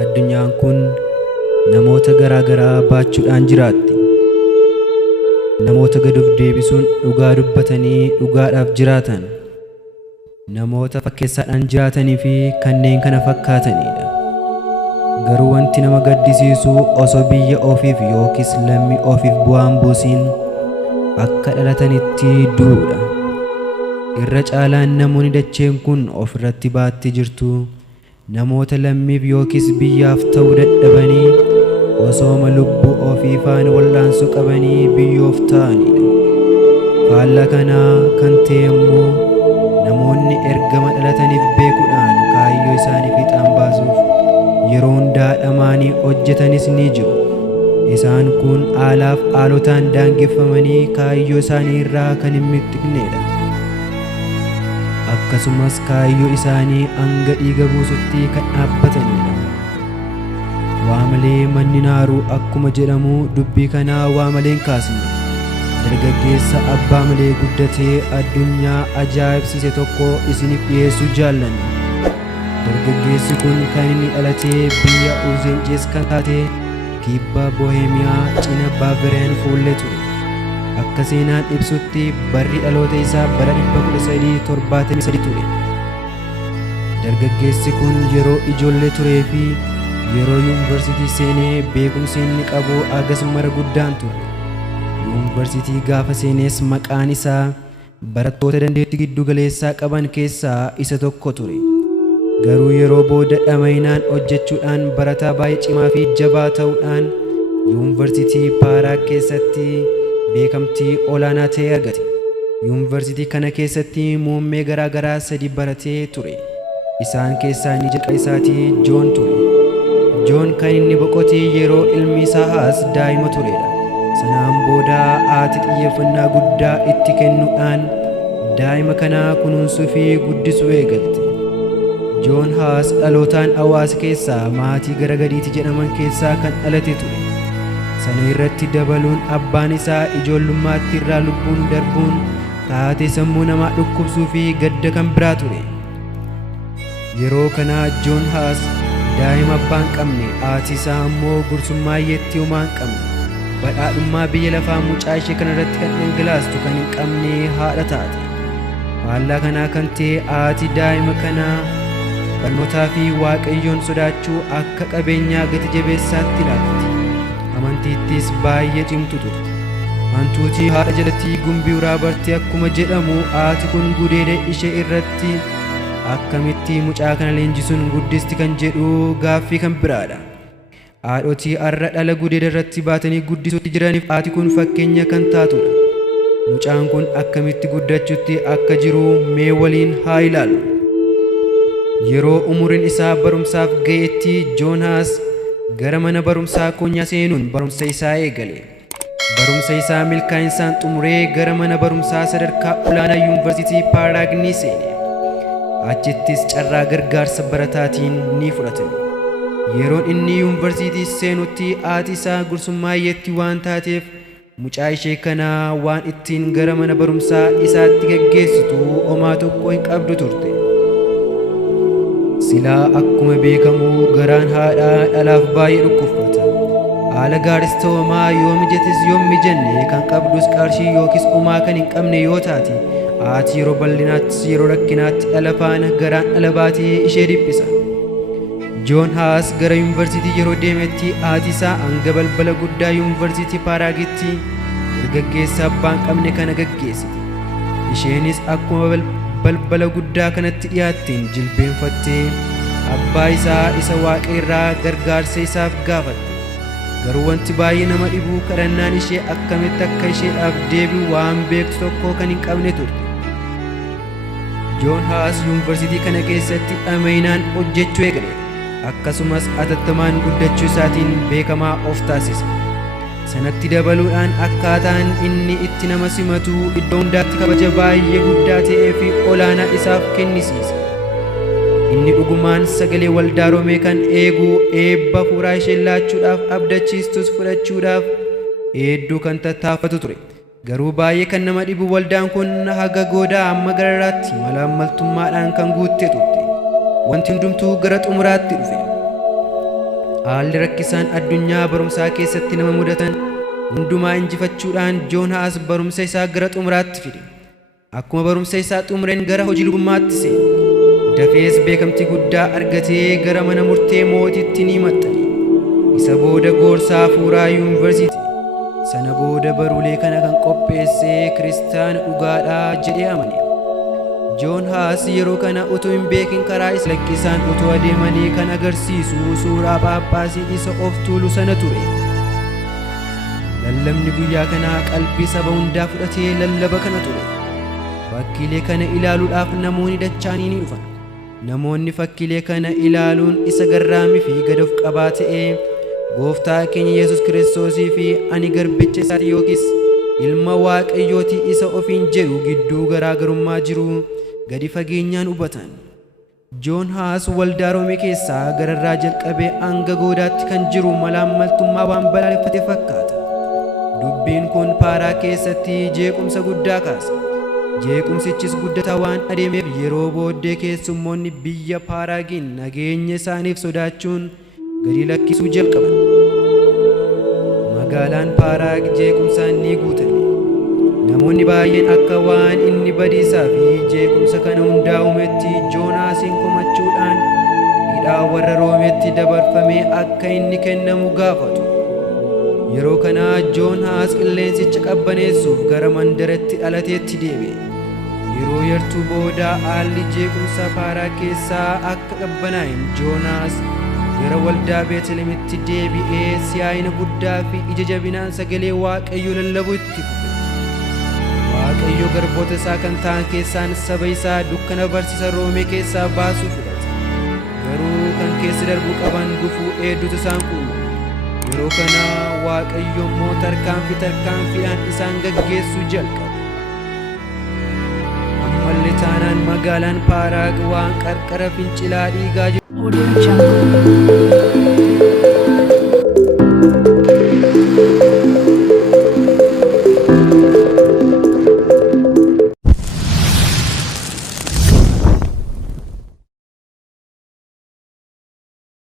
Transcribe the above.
Addunyaan kun namoota garaa garaa baachuudhaan jiraatti. Namoota gad of deebisuun dhugaa dubbatanii dhugaadhaaf jiraatan, namoota fakkeessaadhaan jiraatanii fi kanneen kana fakkaatanidha. Garuu wanti nama gaddisiisu osoo biyya ofiif yookiis lammii ofiif bu'aan buusiin akka dhalatanitti du'uudha. Irra caalaan namoonni dacheen kun ofirratti baattee jirtu namoota lammiif yookiis biyyaaf ta'uu dadhabanii osooma lubbuu ofii faana wal'aansoo qabanii biyyoof ta'anidha. Faallaa kanaa kan ta'e immoo namoonni ergama dhalataniif beekuudhaan kaayyoo isaanii fiixaan baasuuf yeroo hundaa dhamaanii hojjetanis ni jiru. Isaan kun aalaaf aalotaan daangeffamanii kaayyoo isaanii irraa kan hin miqnedha. Akkasumas kaayyoo isaanii hanga dhiiga buusutti kan dhaabbatanidha. Waa malee manni naaruu akkuma jedhamu dubbii kanaa waa malee hin kaasne. Dargaggeessa abbaa malee guddatee addunyaa ajaa'ibsiise tokko isiniif dhiyeessuu jaallanna. Dargaggeessi kun kan inni dhalatee biyya Uzeencees kan taate kibba Boheemiyaa cina Baavariyaan fuullee ture. Akka seenaan ibsutti barri dhaloota isaa bara 1373 ture. Dargaggeessi kun yeroo ijoollee turee fi yeroo yuunivarsiitii seenee beekumsi inni qabu agas mara guddaan ture. Yuunivarsiitii gaafa seenees maqaan isaa barattoota dandeettii giddu galeessaa qaban keessaa isa tokko ture. Garuu yeroo booda dhama'inaan hojjechuudhaan barataa baay'ee cimaa fi jabaa ta'uudhaan yuunivarsiitii Paaraag keessatti beekamtii olaanaa ta'e argate. Yuunivarsiitii kana keessatti muummee garaa garaa 3 baratee ture. Isaan keessaa inni jalqaba isaatii Joon ture. Joon kan inni boqote yeroo ilmi isaa Haas daa'ima turedha. Sanaan booda haati xiyyeeffannaa guddaa itti kennuudhaan daa'ima kana kunuunsuu fi guddisuu eegalte. Joon Haas dhalootaan hawaasa keessaa maatii gara gadiitti jedhaman keessaa kan dhalate ture. Sana irratti dabaluun abbaan isaa ijoollummaatti irraa lubbuun darbuun taatee sammuu namaa dhukkubsuu fi gadda kan biraa ture. Yeroo kana Joon Haas daa'ima abbaan qabne, haati isaa ammoo gursummaa yeetti homaa hin qabne. Badhaadhummaa biyya lafaa mucaa ishee kanarratti kan dhangalaastu kan hin qabne haadha taate. Faallaa kanaa kan ta'e haati daa'ima kanaa barnootaa fi waaqayyoon sodaachuu akka qabeenyaa gati jabeessaatti ilaalti. Amantiittis baay'ee cimtu turte. Hantuutii haadha jalatti gumbii uraa bartee akkuma jedhamu haati kun gudeeda ishee irratti akkamitti mucaa kana leenjisuun guddisti kan jedhu gaaffii kan biraadha. Haadhotii har'a dhala gudeeda irratti baatanii guddisuutti jiraniif haati kun fakkeenya kan taatudha. Mucaan kun akkamitti guddachuutti akka jiru mee waliin haa ilaallu. Yeroo umuriin isaa barumsaaf ga'etti Joon Haas gara mana barumsaa koonyaa seenuun barumsa isaa eegale. Barumsa isaa milkaa'insaan xumuree gara mana barumsaa sadarkaa olaanaa yuunivarsiitii Paaraag ni seene. Achittis carraa gargaarsa barataatiin ni fudhatame. Yeroon inni yuunivarsiitii seenutti haati isaa gursummaa yeetti waan taateef mucaa ishee kanaa waan ittiin gara mana barumsaa isaatti geggeessitu homaa tokko hin qabdu turte. Silaa akkuma beekamu garaan haadhaa dhalaaf baay'ee dhukkubfata. Haala gaaris ta'u homaa yoo mijates yoo mijanne kan qabdus qarshii yookiis homaa kan hin qabne yoo taate haati yeroo bal'inaattis yeroo rakkinaatti dhala faana garaan dhala baatee ishee dhiphisa. Joon Haas gara yuunivarsiitii yeroo deemetti haati isaa hanga balbala guddaa yuunivarsiitii Paaraagitti dargaggeessa abbaan qabne kana gaggeessite. Isheenis akkuma balbala guddaa kanatti dhiyaatteen jilbeenfattee abbaa isaa isa waaqa irraa gargaarsa isaaf gaafatte. Garuu wanti baay'ee nama dhibu kadhannaan ishee akkamitti akka isheedhaaf deebi'u waan beektu tokko kan hin qabne turte. Joon Haas yuunivarsiitii kana keessatti dhama'inaan hojjechuu eegale. Akkasumas atattamaan guddachuu isaatiin beekamaa of taasise. Sanatti dabaluudhaan akkaataan inni itti nama simatu iddoo hundaatti kabaja baay'ee guddaa ta'ee fi olaanaa isaaf kennisiise. Inni dhugumaan sagalee waldaa Roomee kan eegu eebba fuuraa ishee laachuudhaaf abdachiistus fudhachuudhaaf hedduu kan tattaafatu ture. Garuu baay'ee kan nama dhibu waldaan kun haga goodaa amma gararaatti malaammaltummaadhaan kan guutte turte. Wanti hundumtuu gara xumuraatti dhufe. haalli rakkisaan addunyaa barumsaa keessatti nama mudatan hundumaa injifachuudhaan Joonaas barumsa isaa gara xumuraatti fide. Akkuma barumsa isaa xumureen gara hojii lubummaatti seene. Dafees beekamtii guddaa argatee gara mana murtee mootiitti ni maxxane. Isa booda gorsaa hafuuraa yuunivarsiitii. Sana booda baruulee kana kan qopheessee kiristaana dhugaadhaa jedhee amane. Joonaas yeroo kana utuu hin beekin karaa isa lakkisaan utuu adeemanii kan agarsiisu suuraa Phaaphaasii isa of tuulu sana ture. Lallabni guyyaa kanaa qalbii saba hundaa fudhatee lallaba kana ture. Fakkiilee kana ilaaluudhaaf namoonni dachaanii ni dhufan. Namoonni fakkiilee kana ilaaluun isa garraamii fi gad of qabaa ta'ee Gooftaa keenya Yesus Kiristoosii fi ani garbicha isaati yookiis Ilma Waaqayyootii isa ofiin jedhu gidduu garaagarummaa jiru gadi fageenyaan hubatan. Joonaas waldaa Roomee keessaa gararraa jalqabee hanga goodaatti kan jiru malaammaltummaa waan balaaleffate fakkaata. Dubbiin kun Paaraa keessatti jeequmsa guddaa kaase. Jeequmsichis guddataa waan adeemeef yeroo booddee keessummoonni biyya Paaraagiin nageenya isaaniif sodaachuun gadi lakkisuu jalqaban. Magaalaan Paaraag jeequmsaan ni guutame. Namoonni baay'een akka waan inni badiisaa fi jeequmsa kana hundaa uumetti Joonaasin komachuudhaan hidhaa warra Roomeetti dabarfamee akka inni kennamu gaafatu. Yeroo kana Joonaas qilleensicha qabbaneessuuf gara mandaratti dhalateetti deebi'e. Yeroo yartuu booda haalli jeequmsa Paaraa keessaa akka qabbanaa'een Joonaas gara waldaa Beetlihemitti deebi'ee si'aayina guddaa fi ija jabinaan sagalee Waaqayyoo lallabuu itti fufe. Waaqayyo garboota isaa kan ta'an keessaan saba isaa dukkana barsiisa Roomee keessaa baasuu fudhate. Garuu kan keessa darbuu qaban gufuu hedduutu isaan quunne. Yeroo kana Waaqayyo immoo tarkaanfiidhaan isaan gaggeessuu jalqabe. Ammallee taanaan magaalaan Paaraag waan qarqara fincilaa dhiigaa jiru.